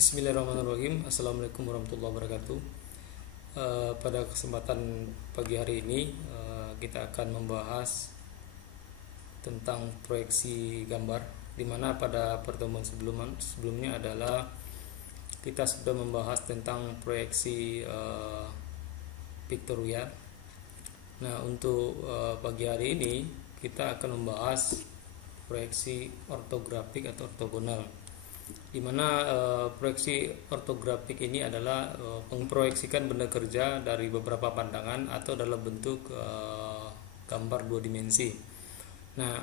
Bismillahirrahmanirrahim. Assalamualaikum warahmatullahi wabarakatuh. Pada kesempatan pagi hari ini kita akan membahas tentang proyeksi gambar, di mana pada pertemuan sebelumnya adalah kita sudah membahas tentang proyeksi pictorial. Nah, untuk pagi hari ini kita akan membahas proyeksi ortografik atau ortogonal, di mana proyeksi ortografik ini adalah memproyeksikan benda kerja dari beberapa pandangan atau dalam bentuk gambar dua dimensi. Nah,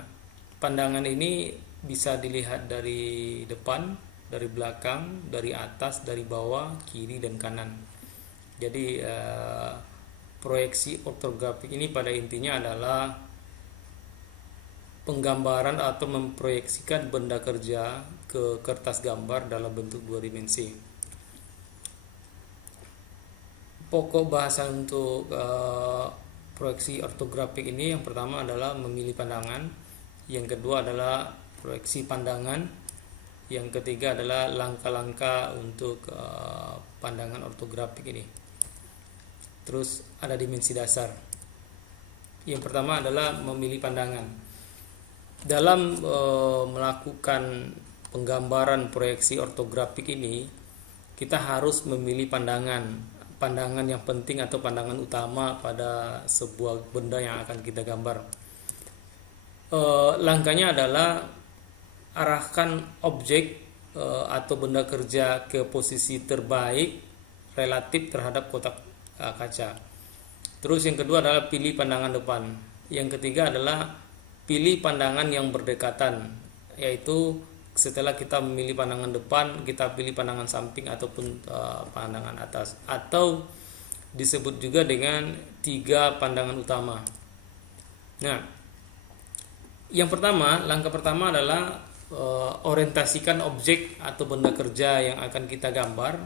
pandangan ini bisa dilihat dari depan, dari belakang, dari atas, dari bawah, kiri, dan kanan. Jadi proyeksi ortografik ini pada intinya adalah penggambaran atau memproyeksikan benda kerja ke kertas gambar dalam bentuk dua dimensi. Pokok bahasa untuk proyeksi ortografik ini yang pertama adalah memilih pandangan, yang kedua adalah proyeksi pandangan, yang ketiga adalah langkah-langkah untuk pandangan ortografik ini. Terus ada dimensi dasar. Yang pertama adalah memilih pandangan. Dalam melakukan penggambaran proyeksi ortografik ini, kita harus memilih pandangan yang penting atau pandangan utama pada sebuah benda yang akan kita gambar. Langkahnya adalah arahkan objek atau benda kerja ke posisi terbaik relatif terhadap kotak kaca. Terus yang kedua adalah pilih pandangan depan. Yang ketiga adalah pilih pandangan yang berdekatan, yaitu setelah kita memilih pandangan depan, kita pilih pandangan samping ataupun pandangan atas, atau disebut juga dengan tiga pandangan utama. Nah, langkah pertama adalah orientasikan objek atau benda kerja yang akan kita gambar,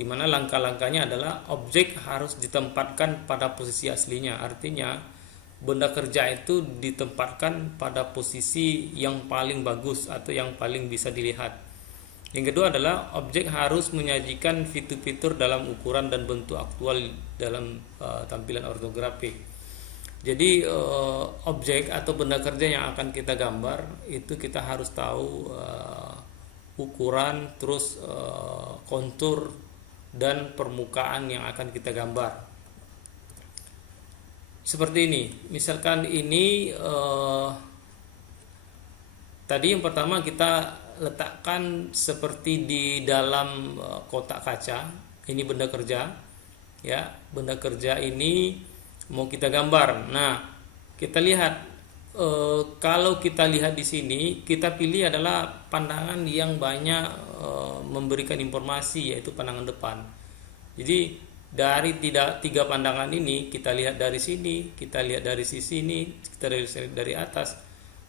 di mana langkah-langkahnya adalah objek harus ditempatkan pada posisi aslinya. Artinya benda kerja itu ditempatkan pada posisi yang paling bagus atau yang paling bisa dilihat. Yang kedua adalah objek harus menyajikan fitur-fitur dalam ukuran dan bentuk aktual dalam tampilan ortografik. Jadi objek atau benda kerja yang akan kita gambar itu kita harus tahu ukuran, terus kontur dan permukaan yang akan kita gambar. Seperti ini, misalkan ini tadi yang pertama kita letakkan seperti di dalam kotak kaca. Ini benda kerja, ya, benda kerja ini mau kita gambar. Nah, kita lihat kalau kita lihat di sini, kita pilih adalah pandangan yang banyak memberikan informasi, yaitu pandangan depan. Jadi dari tiga pandangan ini, kita lihat dari sini, kita lihat dari sisi ini, kita lihat dari atas,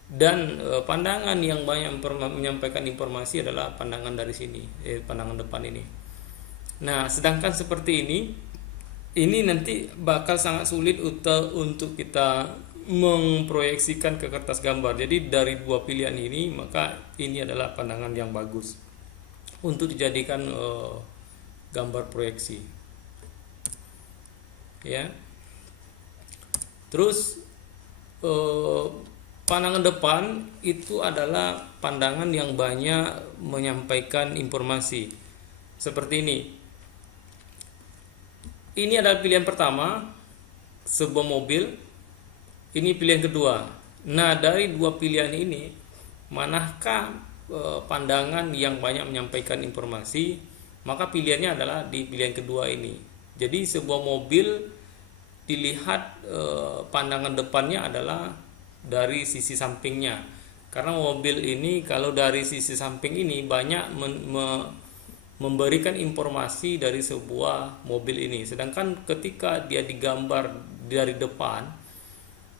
dan pandangan yang banyak menyampaikan informasi adalah pandangan dari sini, pandangan depan ini. Nah, sedangkan seperti ini nanti bakal sangat sulit untuk kita memproyeksikan ke kertas gambar. Jadi dari dua pilihan ini, maka ini adalah pandangan yang bagus untuk dijadikan gambar proyeksi. Ya, terus pandangan depan itu adalah pandangan yang banyak menyampaikan informasi. Seperti ini. Ini adalah pilihan pertama, sebuah mobil. Ini pilihan kedua. Nah, dari dua pilihan ini, manakah pandangan yang banyak menyampaikan informasi? Maka pilihannya adalah di pilihan kedua ini. Jadi sebuah mobil dilihat pandangan depannya adalah dari sisi sampingnya. Karena mobil ini kalau dari sisi samping ini banyak memberikan informasi dari sebuah mobil ini. Sedangkan ketika dia digambar dari depan,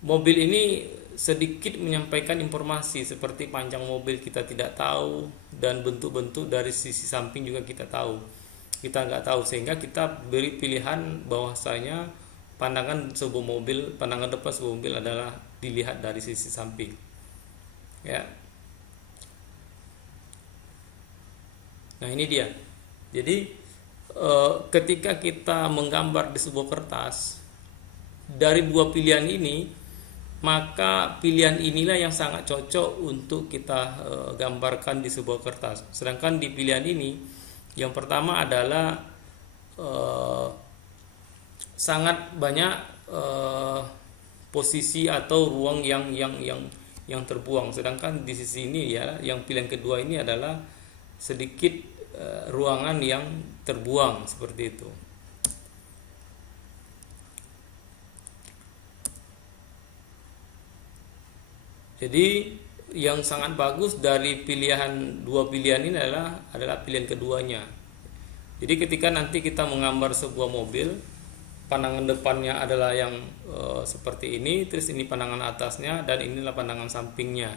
mobil ini sedikit menyampaikan informasi seperti panjang mobil kita tidak tahu, dan bentuk-bentuk dari sisi samping juga kita nggak tahu, sehingga kita beri pilihan bahwasanya pandangan depan sebuah mobil adalah dilihat dari sisi samping, ya. Nah, ini dia. Jadi ketika kita menggambar di sebuah kertas dari dua pilihan ini, maka pilihan inilah yang sangat cocok untuk kita gambarkan di sebuah kertas. Sedangkan di pilihan ini, yang pertama adalah sangat banyak posisi atau ruang yang terbuang. Sedangkan di sisi ini ya, yang pilihan kedua ini adalah sedikit ruangan yang terbuang seperti itu. Jadi yang sangat bagus dari dua pilihan ini adalah pilihan keduanya. Jadi ketika nanti kita menggambar sebuah mobil, pandangan depannya adalah yang seperti ini, terus ini pandangan atasnya, dan inilah pandangan sampingnya.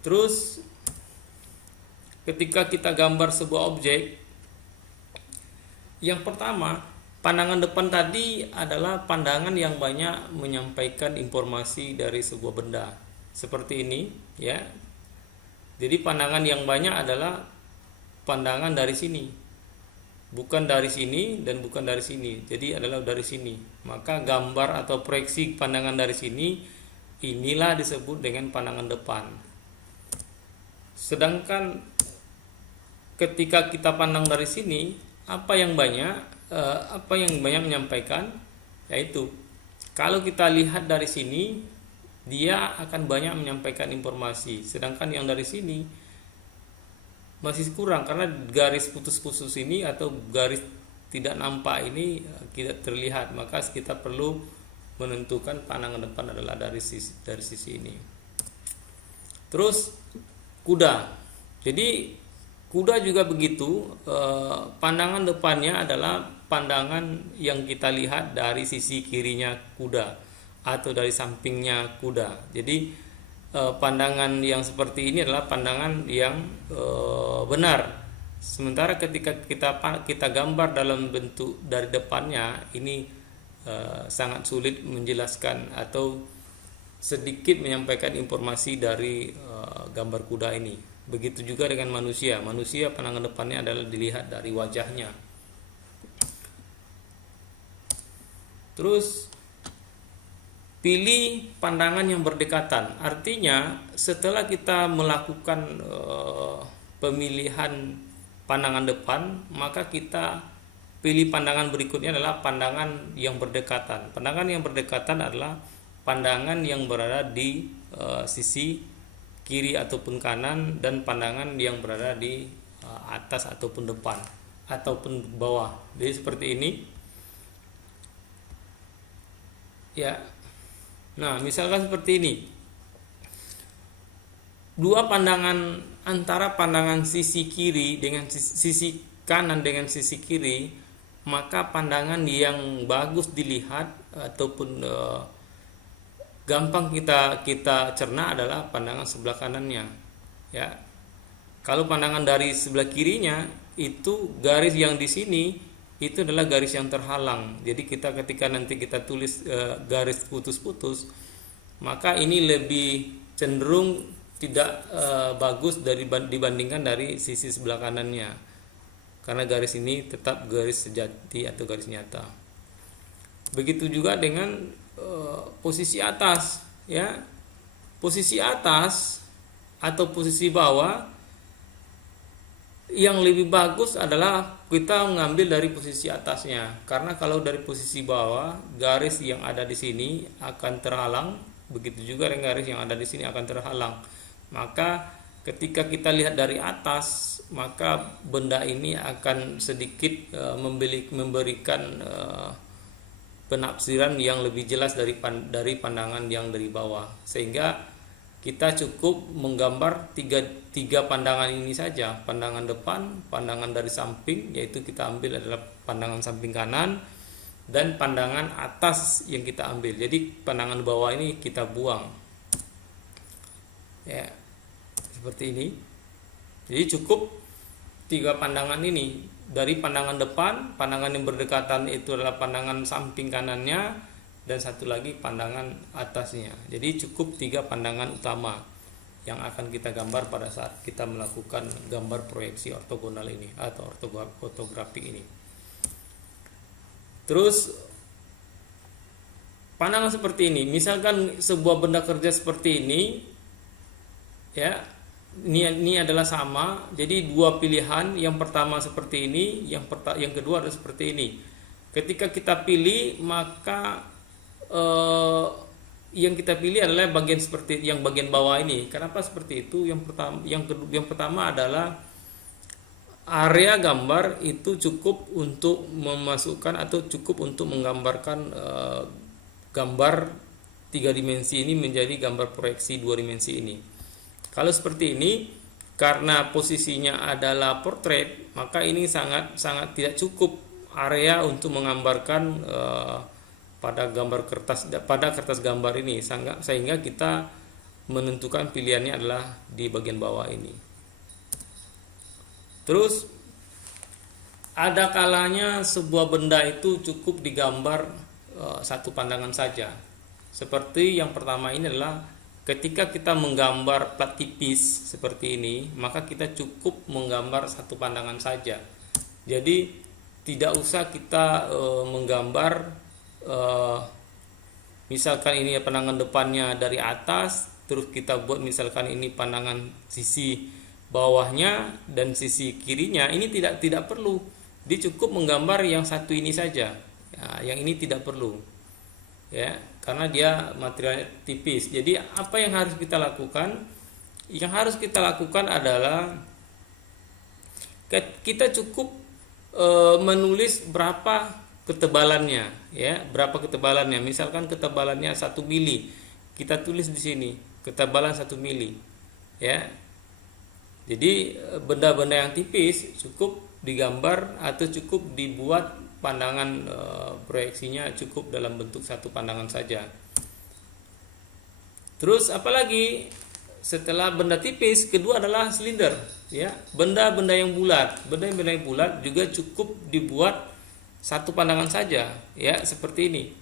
Terus ketika kita gambar sebuah objek, yang pertama, pandangan depan tadi adalah pandangan yang banyak menyampaikan informasi dari sebuah benda. Seperti ini, ya. Jadi pandangan yang banyak adalah pandangan dari sini. Bukan dari sini dan bukan dari sini. Jadi adalah dari sini. Maka gambar atau proyeksi pandangan dari sini inilah disebut dengan pandangan depan. Sedangkan ketika kita pandang dari sini, apa yang banyak menyampaikan, yaitu kalau kita lihat dari sini dia akan banyak menyampaikan informasi, sedangkan yang dari sini masih kurang karena garis putus-putus ini atau garis tidak nampak ini tidak terlihat. Maka kita perlu menentukan pandangan depan adalah dari sisi ini. Terus kuda. Jadi kuda juga begitu, pandangan depannya adalah pandangan yang kita lihat dari sisi kirinya kuda atau dari sampingnya kuda. Jadi pandangan yang seperti ini adalah pandangan yang benar. Sementara ketika kita gambar dalam bentuk dari depannya, ini sangat sulit menjelaskan atau sedikit menyampaikan informasi dari gambar kuda ini. Begitu juga dengan manusia. Manusia pandangan depannya adalah dilihat dari wajahnya. Terus pilih pandangan yang berdekatan. Artinya setelah kita melakukan pemilihan pandangan depan, maka kita pilih pandangan berikutnya adalah pandangan yang berdekatan. Pandangan yang berdekatan adalah pandangan yang berada di sisi kiri ataupun kanan, dan pandangan yang berada di atas ataupun depan ataupun bawah. Jadi seperti ini. Ya. Nah, misalkan seperti ini. Dua pandangan antara pandangan sisi kiri dengan sisi kanan dengan sisi kiri, maka pandangan yang bagus dilihat ataupun gampang kita cerna adalah pandangan sebelah kanannya. Ya. Kalau pandangan dari sebelah kirinya, itu garis yang di sini itu adalah garis yang terhalang. Jadi ketika nanti kita tulis garis putus-putus, maka ini lebih cenderung tidak bagus dibandingkan dari sisi sebelah kanannya, karena garis ini tetap garis sejati atau garis nyata. Begitu juga dengan posisi atas, ya. Posisi atas atau posisi bawah, yang lebih bagus adalah kita mengambil dari posisi atasnya, karena kalau dari posisi bawah, garis yang ada di sini akan terhalang, begitu juga dengan garis yang ada di sini akan terhalang. Maka ketika kita lihat dari atas, maka benda ini akan sedikit memberikan penafsiran yang lebih jelas dari pandangan yang dari bawah, sehingga kita cukup menggambar tiga pandangan ini saja. Pandangan depan, pandangan dari samping, yaitu kita ambil adalah pandangan samping kanan, dan pandangan atas yang kita ambil. Jadi pandangan bawah ini kita buang, ya, seperti ini. Jadi cukup tiga pandangan ini. Dari pandangan depan, pandangan yang berdekatan itu adalah pandangan samping kanannya, dan satu lagi pandangan atasnya. Jadi cukup tiga pandangan utama. yang akan kita gambar pada saat kita melakukan gambar proyeksi ortogonal ini atau ortografik ini. Terus pandangan seperti ini, misalkan sebuah benda kerja seperti ini, ya, ini adalah sama. Jadi dua pilihan, yang pertama seperti ini, yang kedua adalah seperti ini. Ketika kita pilih, maka yang kita pilih adalah bagian seperti yang bagian bawah ini. Kenapa seperti itu? Yang pertama adalah area gambar itu cukup untuk memasukkan atau cukup untuk menggambarkan gambar 3 dimensi ini menjadi gambar proyeksi 2 dimensi ini. Kalau seperti ini, karena posisinya adalah portrait, maka ini sangat tidak cukup area untuk menggambarkan pada kertas gambar ini, sehingga kita menentukan pilihannya adalah di bagian bawah ini. Terus ada kalanya sebuah benda itu cukup digambar satu pandangan saja. Seperti yang pertama ini adalah ketika kita menggambar plat tipis seperti ini, maka kita cukup menggambar satu pandangan saja. Jadi tidak usah kita menggambar misalkan ini pandangan depannya dari atas, terus kita buat misalkan ini pandangan sisi bawahnya dan sisi kirinya, ini tidak perlu. Dia cukup menggambar yang satu ini saja. Ya, yang ini tidak perlu. Ya, karena dia materialnya tipis. Jadi apa yang harus kita lakukan? Yang harus kita lakukan adalah kita cukup menulis berapa ketebalannya, ya, berapa ketebalannya. Misalkan ketebalannya 1 mili. Kita tulis di sini, ketebalan 1 mili. Ya. Jadi benda-benda yang tipis cukup digambar atau cukup dibuat pandangan proyeksinya cukup dalam bentuk satu pandangan saja. Terus apalagi setelah benda tipis, kedua adalah silinder, ya. Benda-benda yang bulat, benda-benda yang bulat juga cukup dibuat satu pandangan saja, ya, seperti ini.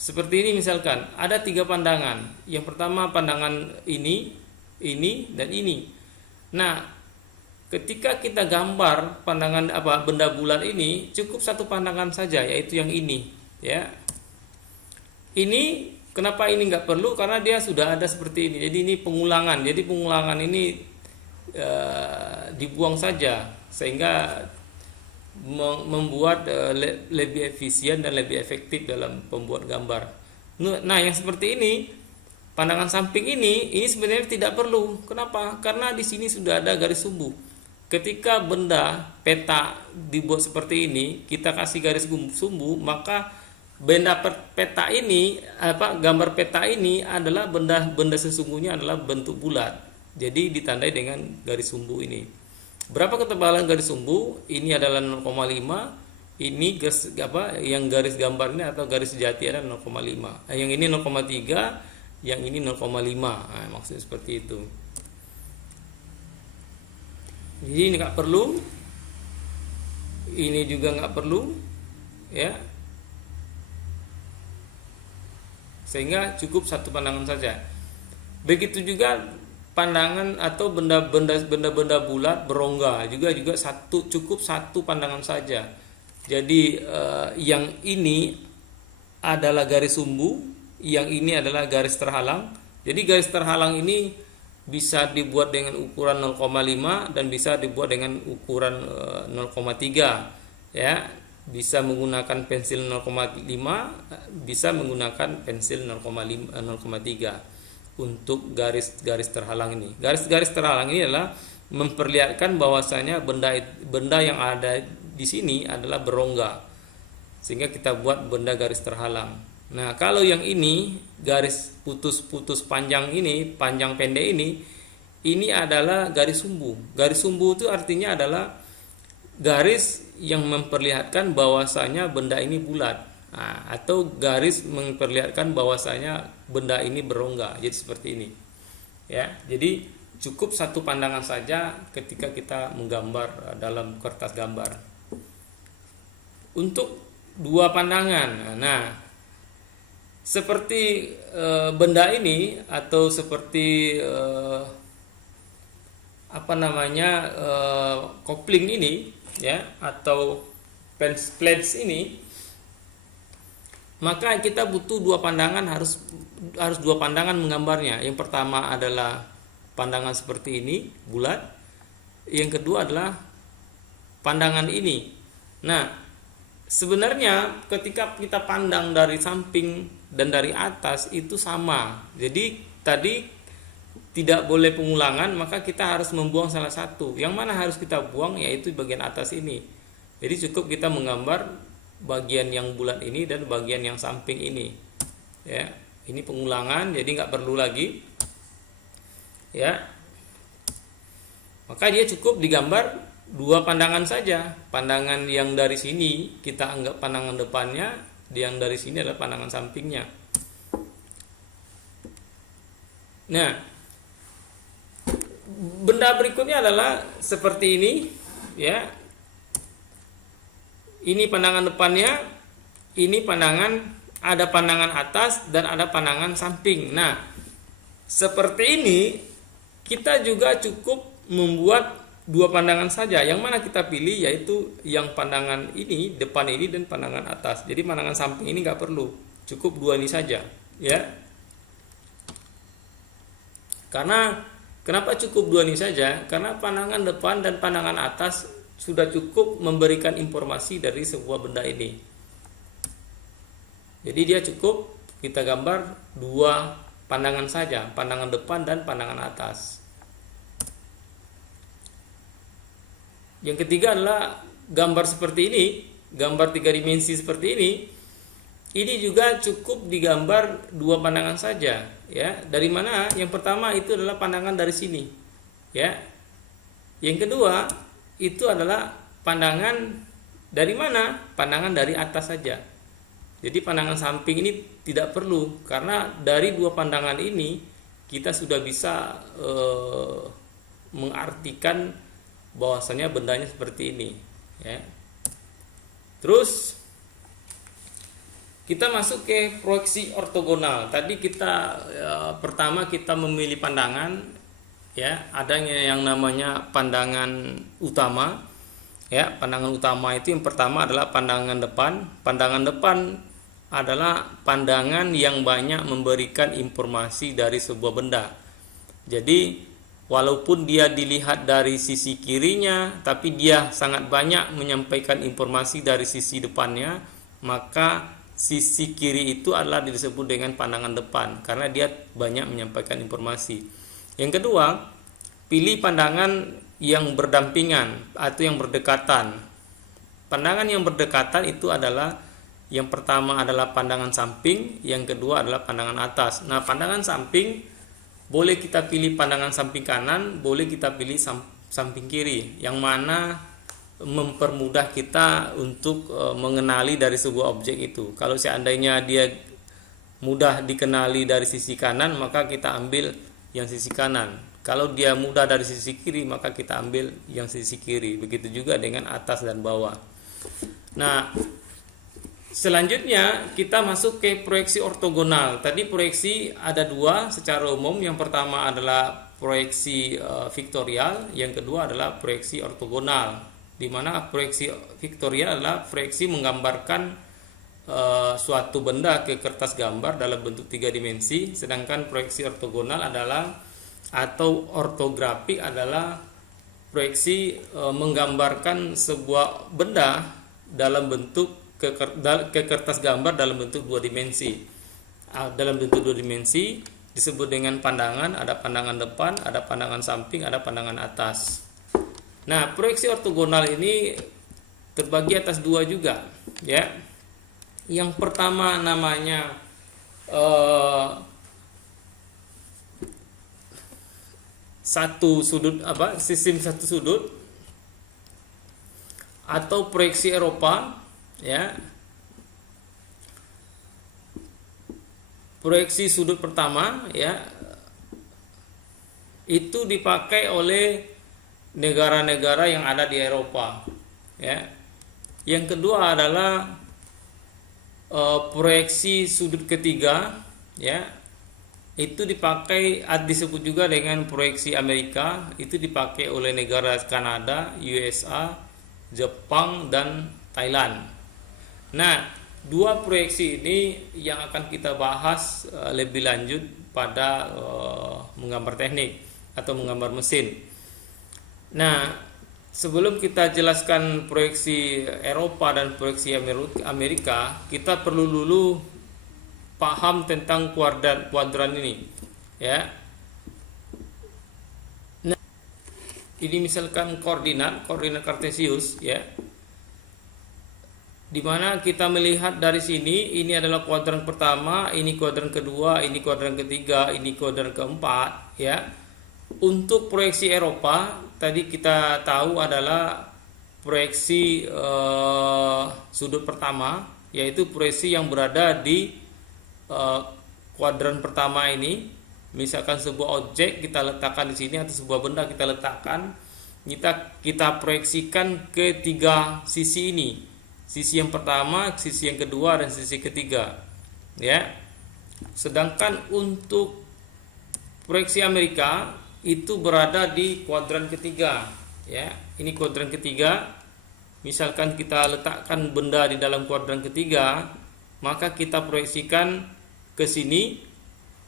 Seperti ini misalkan ada 3 pandangan. Yang pertama pandangan ini, dan ini. Nah, ketika kita gambar pandangan benda bulat ini cukup satu pandangan saja, yaitu yang ini, ya. Ini kenapa ini nggak perlu? Karena dia sudah ada seperti ini. Jadi ini pengulangan. Jadi pengulangan ini dibuang saja, sehingga membuat lebih efisien dan lebih efektif dalam pembuat gambar. Nah, yang seperti ini, pandangan samping ini sebenarnya tidak perlu. Kenapa? Karena di sini sudah ada garis sumbu. Ketika benda peta dibuat seperti ini, kita kasih garis sumbu, maka benda peta ini, gambar peta ini adalah benda sesungguhnya adalah bentuk bulat. Jadi ditandai dengan garis sumbu ini. Berapa ketebalan garis sumbu? Ini adalah 0,5. Ini yang garis gambar ini atau garis sejati adalah 0,5. Yang ini 0,3. Yang ini 0,5. Nah, maksudnya seperti itu. Jadi ini nggak perlu. Ini juga nggak perlu, ya. Sehingga cukup satu pandangan saja. Begitu juga pandangan atau benda-benda bulat berongga juga cukup satu pandangan saja. Jadi yang ini adalah garis sumbu, yang ini adalah garis terhalang. Jadi garis terhalang ini bisa dibuat dengan ukuran 0,5 dan bisa dibuat dengan ukuran 0,3, ya. Bisa menggunakan pensil 0,5, bisa menggunakan pensil 0,3 untuk garis terhalang ini. Garis terhalang ini adalah memperlihatkan bahwasanya benda yang ada di sini adalah berongga, sehingga kita buat benda garis terhalang. Nah, kalau yang ini garis putus panjang ini, panjang pendek ini adalah garis sumbu. Garis sumbu itu artinya adalah garis yang memperlihatkan bahwasanya benda ini bulat. Nah, atau garis memperlihatkan bahwasanya benda ini berongga. Jadi seperti ini. Ya, jadi cukup satu pandangan saja ketika kita menggambar dalam kertas gambar. Untuk 2 pandangan. Nah, seperti benda ini atau seperti kopling ini ya, atau plates ini, maka kita butuh dua pandangan, harus dua pandangan menggambarnya. Yang pertama adalah pandangan seperti ini bulat, yang kedua adalah pandangan ini. Nah, sebenarnya ketika kita pandang dari samping dan dari atas itu sama. Jadi tadi tidak boleh pengulangan, maka kita harus membuang salah satu. Yang mana harus kita buang, yaitu bagian atas ini. Jadi cukup kita menggambar bagian yang bulat ini dan bagian yang samping ini. Ya, ini pengulangan, jadi nggak perlu lagi. Ya, maka dia cukup digambar dua pandangan saja. Pandangan yang dari sini kita anggap pandangan depannya, yang dari sini adalah pandangan sampingnya. Nah, benda berikutnya adalah seperti ini, ya. Ini pandangan depannya, ini ada pandangan atas dan ada pandangan samping. Nah, seperti ini kita juga cukup membuat dua pandangan saja. Yang mana kita pilih, yaitu yang pandangan ini, depan ini, dan pandangan atas. Jadi pandangan samping ini nggak perlu, cukup dua ini saja, ya. Karena kenapa cukup dua ini saja? Karena pandangan depan dan pandangan atas sudah cukup memberikan informasi dari sebuah benda ini. Jadi dia cukup kita gambar dua pandangan saja, pandangan depan dan pandangan atas. Yang ketiga adalah gambar seperti ini, gambar tiga dimensi seperti ini. Ini juga cukup digambar dua pandangan saja, ya. Dari mana? Yang pertama itu adalah pandangan dari sini, ya. Yang kedua itu adalah pandangan dari mana? Pandangan dari atas saja. Jadi pandangan samping ini tidak perlu, karena dari dua pandangan ini kita sudah bisa mengartikan bahwasanya bendanya seperti ini, ya. Terus kita masuk ke proyeksi ortogonal. Tadi kita pertama kita memilih pandangan, ya. Adanya yang namanya pandangan utama, ya. Pandangan utama itu yang pertama adalah pandangan depan. Pandangan depan adalah pandangan yang banyak memberikan informasi dari sebuah benda. Jadi walaupun dia dilihat dari sisi kirinya, tapi dia sangat banyak menyampaikan informasi dari sisi depannya, maka sisi kiri itu adalah disebut dengan pandangan depan, karena dia banyak menyampaikan informasi. Yang kedua, pilih pandangan yang berdampingan atau yang berdekatan. Pandangan yang berdekatan itu adalah, yang pertama adalah pandangan samping, yang kedua adalah pandangan atas. Nah, pandangan samping boleh kita pilih pandangan samping kanan, boleh kita pilih samping kiri, yang mana mempermudah kita untuk mengenali dari sebuah objek itu. Kalau seandainya dia mudah dikenali dari sisi kanan, maka kita ambil yang sisi kanan. Kalau dia mudah dari sisi kiri, maka kita ambil yang sisi kiri. Begitu juga dengan atas dan bawah. Nah, selanjutnya kita masuk ke proyeksi ortogonal. Tadi proyeksi ada dua secara umum. Yang pertama adalah proyeksi vektorial, yang kedua adalah proyeksi ortogonal. Di mana proyeksi vektorial adalah proyeksi menggambarkan suatu benda ke kertas gambar dalam bentuk tiga dimensi, sedangkan proyeksi ortogonal adalah, atau ortografi adalah proyeksi menggambarkan sebuah benda dalam bentuk ke kertas gambar dalam bentuk dua dimensi. Dalam bentuk dua dimensi disebut dengan pandangan, ada pandangan depan, ada pandangan samping, ada pandangan atas. Nah, proyeksi ortogonal ini terbagi atas dua juga, ya. Yang pertama namanya satu sudut, sistem satu sudut, atau proyeksi Eropa, ya. Proyeksi sudut pertama, ya, itu dipakai oleh negara-negara yang ada di Eropa, ya. Yang kedua adalah proyeksi sudut ketiga, ya, itu dipakai, disebut juga dengan proyeksi Amerika, itu dipakai oleh negara Kanada, USA, Jepang, dan Thailand. Nah, dua proyeksi ini yang akan kita bahas lebih lanjut pada menggambar teknik atau menggambar mesin. Nah, sebelum kita jelaskan proyeksi Eropa dan proyeksi Amerika, kita perlu dulu paham tentang kuadran ini, ya. Nah, ini misalkan koordinat kartesius, ya. Dimana kita melihat dari sini, ini adalah kuadran pertama, ini kuadran kedua, ini kuadran ketiga, ini kuadran keempat, ya. Untuk proyeksi Eropa tadi kita tahu adalah proyeksi sudut pertama, yaitu proyeksi yang berada di kuadran pertama ini. Misalkan sebuah objek kita letakkan di sini atau sebuah benda kita letakkan, kita proyeksikan ke tiga sisi ini. Sisi yang pertama, sisi yang kedua, dan sisi ketiga, ya. Sedangkan untuk proyeksi Amerika itu berada di kuadran ketiga, ya. Ini kuadran ketiga. Misalkan kita letakkan benda di dalam kuadran ketiga, maka kita proyeksikan ke sini,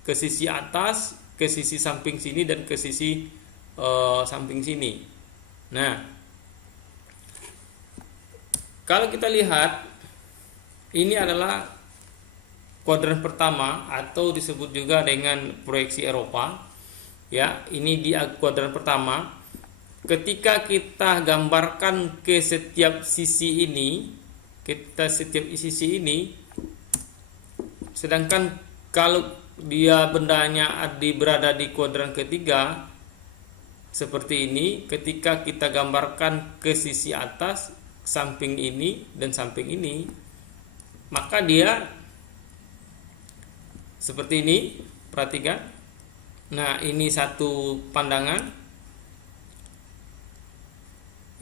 ke sisi atas, ke sisi samping sini, dan ke sisi samping sini. Nah, kalau kita lihat, ini adalah kuadran pertama atau disebut juga dengan proyeksi Eropa. Ya, ini di kuadran pertama. Ketika kita gambarkan ke setiap sisi ini, sedangkan kalau dia bendanya berada di kuadran ketiga seperti ini, ketika kita gambarkan ke sisi atas, samping ini dan samping ini, maka dia seperti ini. Perhatikan. Nah, ini satu pandangan,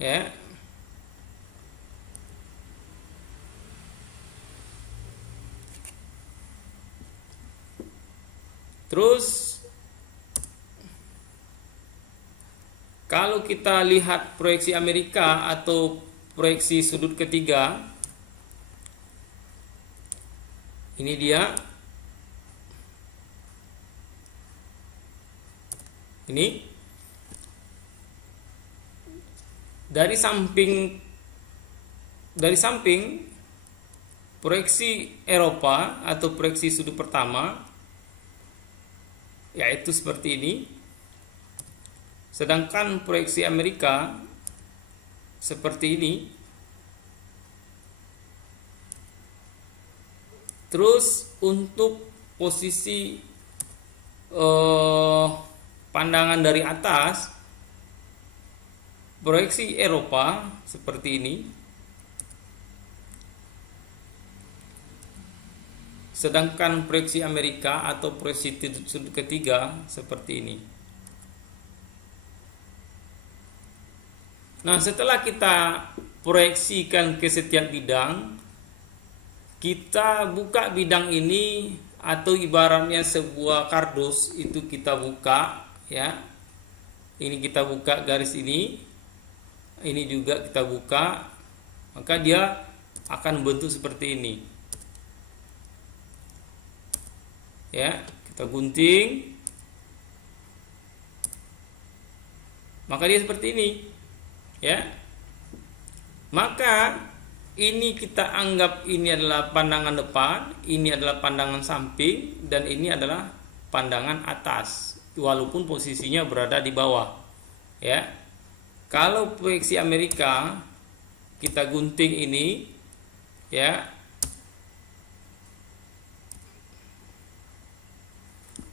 ya. Terus kalau kita lihat proyeksi Amerika atau proyeksi sudut ketiga, ini dia. Ini dari samping proyeksi Eropa atau proyeksi sudut pertama, yaitu seperti ini. Sedangkan proyeksi Amerika seperti ini. Terus untuk posisi pandangan dari atas, proyeksi Eropa seperti ini. Sedangkan proyeksi Amerika atau proyeksi sudut ketiga seperti ini. Nah, setelah kita proyeksikan ke setiap bidang, kita buka bidang ini, atau ibaratnya sebuah kardus itu kita buka, ya. Ini kita buka garis ini juga kita buka, maka dia akan bentuk seperti ini, ya. Kita gunting, maka dia seperti ini, ya. Maka ini kita anggap ini adalah pandangan depan, ini adalah pandangan samping, dan ini adalah pandangan atas, walaupun posisinya berada di bawah, ya. Kalau proyeksi Amerika kita gunting ini, ya,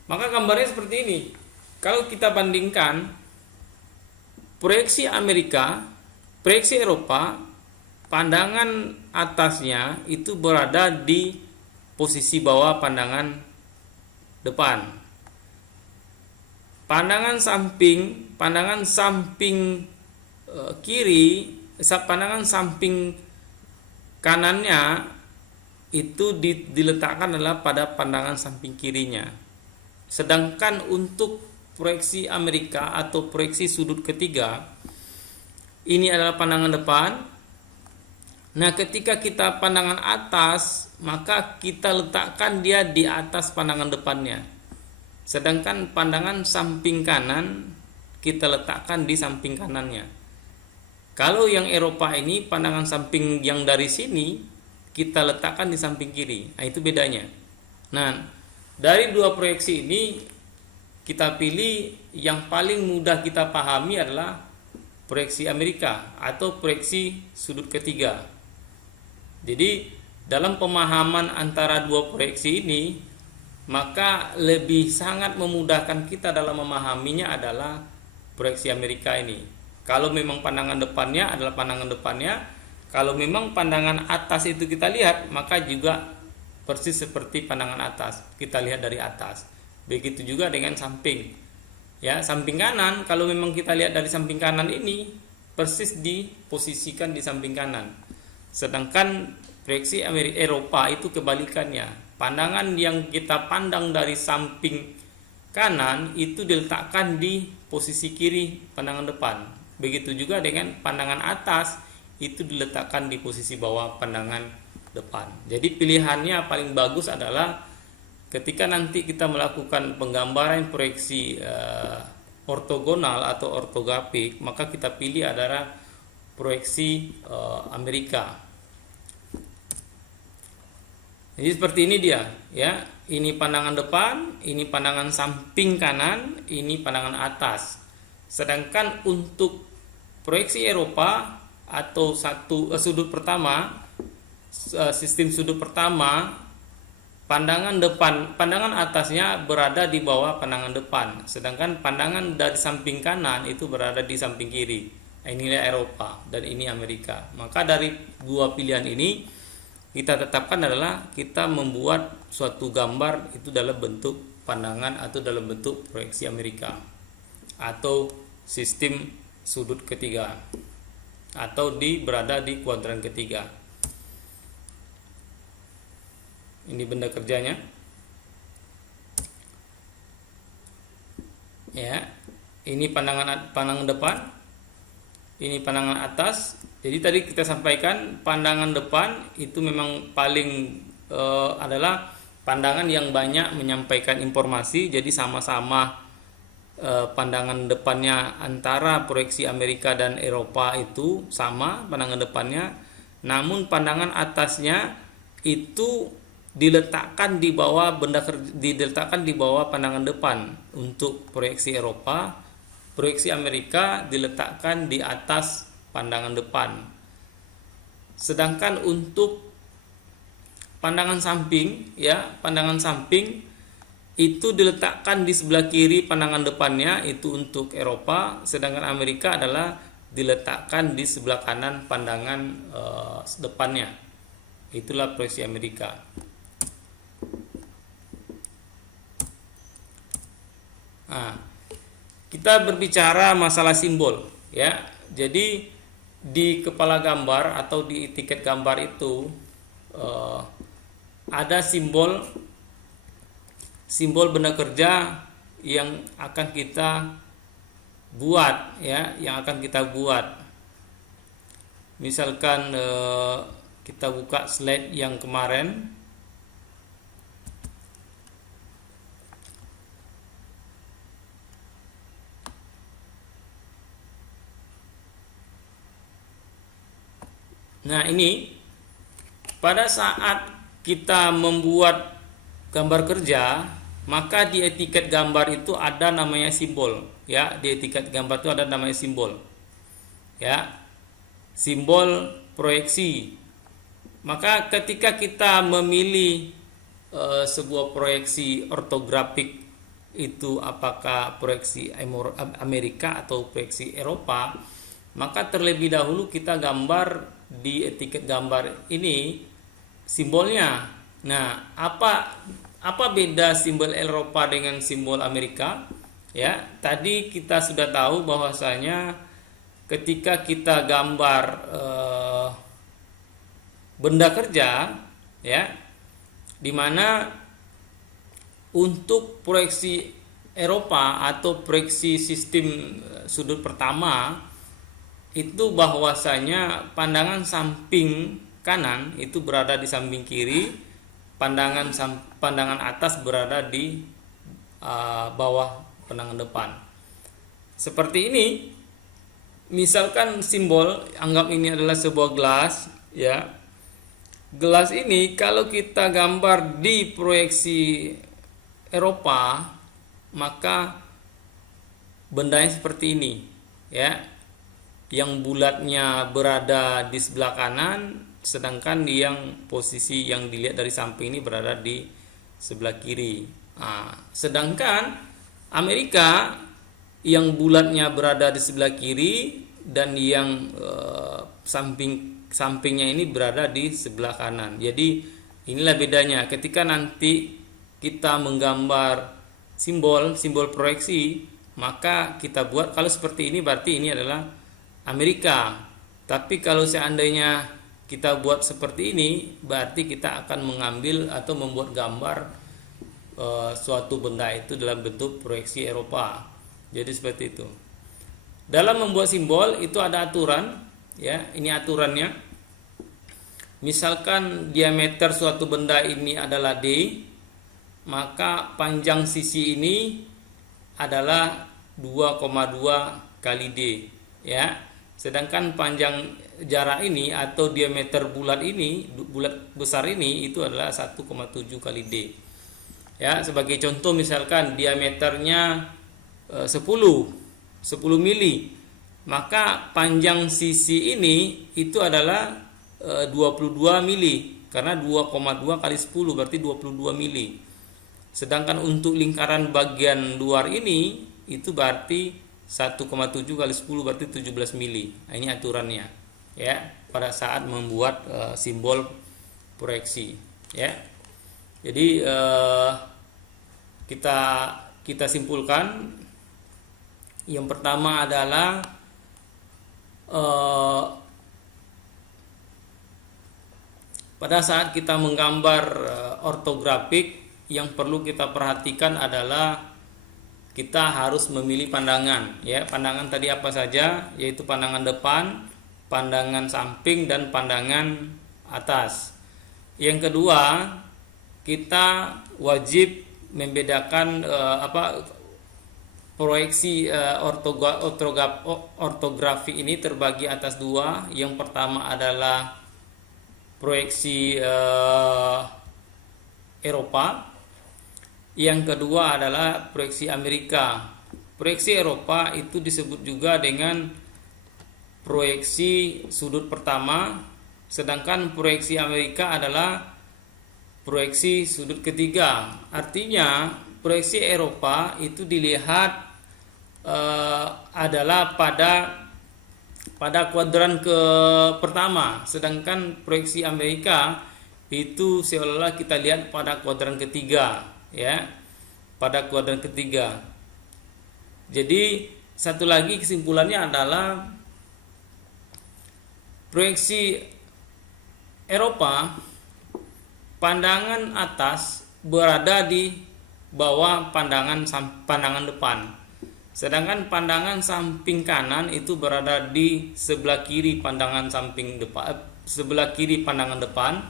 maka gambarnya seperti ini. Kalau kita bandingkan proyeksi Amerika, proyeksi Eropa, pandangan atasnya itu berada di posisi bawah pandangan depan. Pandangan samping kiri, pandangan samping kanannya itu diletakkan adalah pada pandangan samping kirinya. Sedangkan untuk proyeksi Amerika atau proyeksi sudut ketiga, ini adalah pandangan depan. Nah, ketika kita pandangan atas, maka kita letakkan dia di atas pandangan depannya. Sedangkan pandangan samping kanan kita letakkan di samping kanannya. Kalau yang Eropa ini pandangan samping yang dari sini kita letakkan di samping kiri. Nah, itu bedanya. Nah, dari dua proyeksi ini kita pilih yang paling mudah kita pahami adalah proyeksi Amerika atau proyeksi sudut ketiga. Jadi dalam pemahaman antara dua proyeksi ini, maka lebih sangat memudahkan kita dalam memahaminya adalah proyeksi Amerika ini. Kalau memang pandangan depannya adalah pandangan depannya, kalau memang pandangan atas itu kita lihat, maka juga persis seperti pandangan atas, kita lihat dari atas. Begitu juga dengan samping. Ya, samping kanan, kalau memang kita lihat dari samping kanan ini, persis diposisikan di samping kanan. Sedangkan proyeksi Eropa itu kebalikannya. Pandangan yang kita pandang dari samping kanan itu diletakkan di posisi kiri pandangan depan. Begitu juga dengan pandangan atas itu diletakkan di posisi bawah pandangan depan. Jadi pilihannya paling bagus adalah ketika nanti kita melakukan penggambaran proyeksi ortogonal atau ortografik, maka kita pilih adalah proyeksi Amerika. Jadi seperti ini dia, ya. Ini pandangan depan, ini pandangan samping kanan, ini pandangan atas. Sedangkan untuk proyeksi Eropa atau sudut pertama, sistem sudut pertama, pandangan depan, pandangan atasnya berada di bawah pandangan depan, sedangkan pandangan dari samping kanan itu berada di samping kiri. Nah, inilah Eropa dan ini Amerika. Maka dari dua pilihan ini kita tetapkan adalah kita membuat suatu gambar itu dalam bentuk pandangan atau dalam bentuk proyeksi Amerika atau sistem sudut ketiga atau berada di kuadran ketiga. Ini benda kerjanya. Ya, ini pandangan depan, ini pandangan atas. Jadi tadi kita sampaikan pandangan depan itu memang paling adalah pandangan yang banyak menyampaikan informasi. Jadi sama-sama pandangan depannya antara proyeksi Amerika dan Eropa itu sama pandangan depannya. Namun pandangan atasnya itu diletakkan di bawah diletakkan di bawah pandangan depan untuk proyeksi Eropa. Proyeksi Amerika diletakkan di atas pandangan depan. Sedangkan untuk pandangan samping, ya, pandangan samping itu diletakkan di sebelah kiri pandangan depannya itu untuk Eropa, sedangkan Amerika adalah diletakkan di sebelah kanan pandangan depannya. Itulah proyeksi Amerika. Nah, kita berbicara masalah simbol, ya. Jadi di kepala gambar atau di tiket gambar itu ada simbol benda kerja yang akan kita buat, ya, yang akan kita buat. Misalkan kita buka slide yang kemarin. Nah, ini pada saat kita membuat gambar kerja, maka di etiket gambar itu ada namanya simbol, ya. Di etiket gambar itu ada namanya simbol, ya, simbol proyeksi. Maka ketika kita memilih sebuah proyeksi ortografik itu apakah proyeksi Amerika atau proyeksi Eropa, maka terlebih dahulu kita gambar di etiket gambar ini simbolnya. Nah, apa beda simbol Eropa dengan simbol Amerika? Ya, tadi kita sudah tahu bahwasanya ketika kita gambar benda kerja, ya, di mana untuk proyeksi Eropa atau proyeksi sistem sudut pertama itu bahwasanya pandangan samping kanan itu berada di samping kiri, pandangan atas berada di bawah pandangan depan. Seperti ini. Misalkan simbol, anggap ini adalah sebuah gelas, ya. Gelas ini kalau kita gambar di proyeksi Eropa, maka bendanya seperti ini, ya. Yang bulatnya berada di sebelah kanan, sedangkan yang posisi yang dilihat dari samping ini berada di sebelah kiri. Nah, sedangkan Amerika yang bulatnya berada di sebelah kiri dan yang sampingnya ini berada di sebelah kanan. Jadi inilah bedanya ketika nanti kita menggambar simbol proyeksi, maka kita buat kalau seperti ini berarti ini adalah Amerika. Tapi kalau seandainya kita buat seperti ini, berarti kita akan mengambil atau membuat gambar suatu benda itu dalam bentuk proyeksi Eropa. Jadi seperti itu. Dalam membuat simbol itu ada aturan, ya. Ini aturannya. Misalkan diameter suatu benda ini adalah D, maka panjang sisi ini adalah 2,2 kali D, ya. Sedangkan panjang jarak ini atau diameter bulat besar ini itu adalah 1,7 kali D. Ya, sebagai contoh misalkan diameternya 10 mili, maka panjang sisi ini itu adalah 22 mili karena 2,2 kali 10 berarti 22 mili. Sedangkan untuk lingkaran bagian luar ini itu berarti 1,7 kali 10 berarti 17 mili. Nah, ini aturannya, ya, pada saat membuat simbol proyeksi, ya. Jadi kita simpulkan. Yang pertama adalah pada saat kita menggambar ortografik, yang perlu kita perhatikan adalah kita harus memilih pandangan, ya. Pandangan tadi apa saja, yaitu pandangan depan, pandangan samping, dan pandangan atas. Yang kedua, kita wajib membedakan proyeksi ortografi ini terbagi atas dua. Yang pertama adalah proyeksi Eropa. Yang kedua adalah proyeksi Amerika. Proyeksi Eropa itu disebut juga dengan proyeksi sudut pertama, sedangkan proyeksi Amerika adalah proyeksi sudut ketiga. Artinya proyeksi Eropa itu dilihat adalah pada kuadran ke pertama, sedangkan proyeksi Amerika itu seolah-olah kita lihat pada kuadran ketiga, ya, pada kuadran ketiga. Jadi satu lagi kesimpulannya adalah proyeksi Eropa, pandangan atas berada di bawah pandangan depan. Sedangkan pandangan samping kanan itu berada di sebelah kiri pandangan samping depan, sebelah kiri pandangan depan.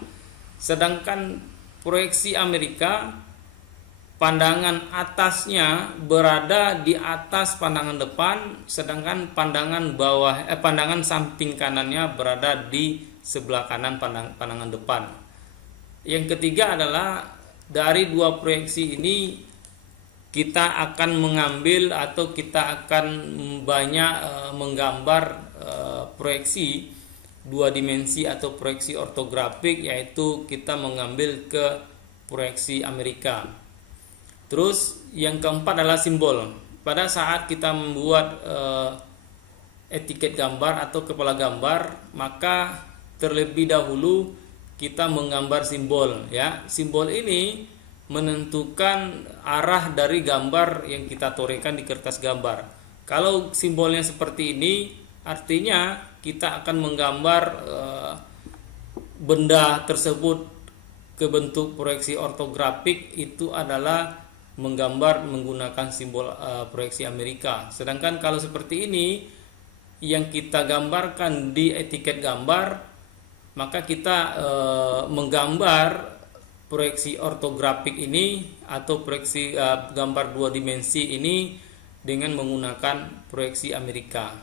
Sedangkan proyeksi Amerika, pandangan atasnya berada di atas pandangan depan, sedangkan pandangan samping kanannya berada di sebelah kanan pandangan depan. Yang ketiga adalah dari dua proyeksi ini kita akan mengambil atau kita akan banyak menggambar proyeksi dua dimensi atau proyeksi ortografik, yaitu kita mengambil ke proyeksi Amerika. Terus yang keempat adalah simbol. Pada saat kita membuat etiket gambar atau kepala gambar, maka terlebih dahulu kita menggambar simbol, ya. Simbol ini menentukan arah dari gambar yang kita torehkan di kertas gambar. Kalau simbolnya seperti ini, artinya kita akan menggambar benda tersebut ke bentuk proyeksi ortografik itu adalah menggambar menggunakan simbol proyeksi Amerika. Sedangkan kalau seperti ini yang kita gambarkan di etiket gambar, maka kita menggambar proyeksi ortografik ini atau proyeksi gambar dua dimensi ini dengan menggunakan proyeksi Amerika.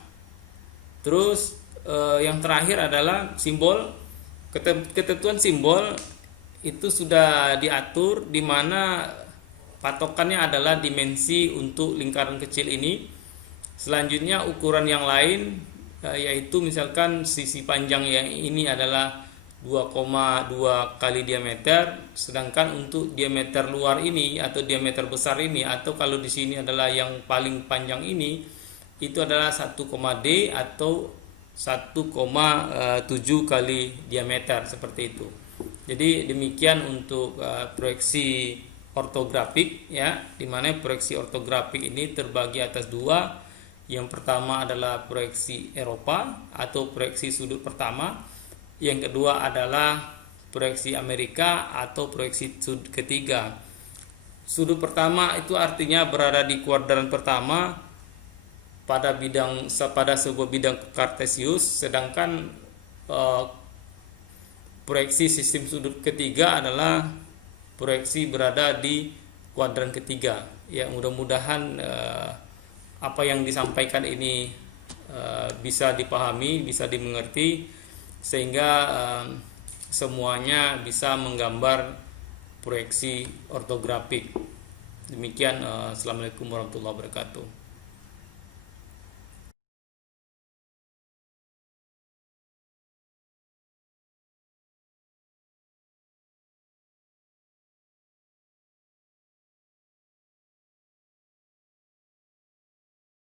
Terus yang terakhir adalah simbol. Ketentuan simbol itu sudah diatur di mana patokannya adalah dimensi untuk lingkaran kecil ini. Selanjutnya ukuran yang lain, yaitu misalkan sisi panjang yang ini adalah 2,2 kali diameter, sedangkan untuk diameter luar ini atau diameter besar ini, atau kalau di sini adalah yang paling panjang ini, itu adalah 1,d atau 1,7 kali diameter, seperti itu. Jadi demikian untuk proyeksi ortografik, ya, di mana proyeksi ortografik ini terbagi atas dua. Yang pertama adalah proyeksi Eropa atau proyeksi sudut pertama. Yang kedua adalah proyeksi Amerika atau proyeksi sudut ketiga. Sudut pertama itu artinya berada di kuadran pertama pada sebuah bidang kartesius, sedangkan proyeksi sistem sudut ketiga adalah proyeksi berada di kuadran ketiga. Ya, mudah-mudahan apa yang disampaikan ini bisa dipahami, bisa dimengerti, sehingga semuanya bisa menggambar proyeksi ortografik. Demikian, assalamualaikum warahmatullahi wabarakatuh.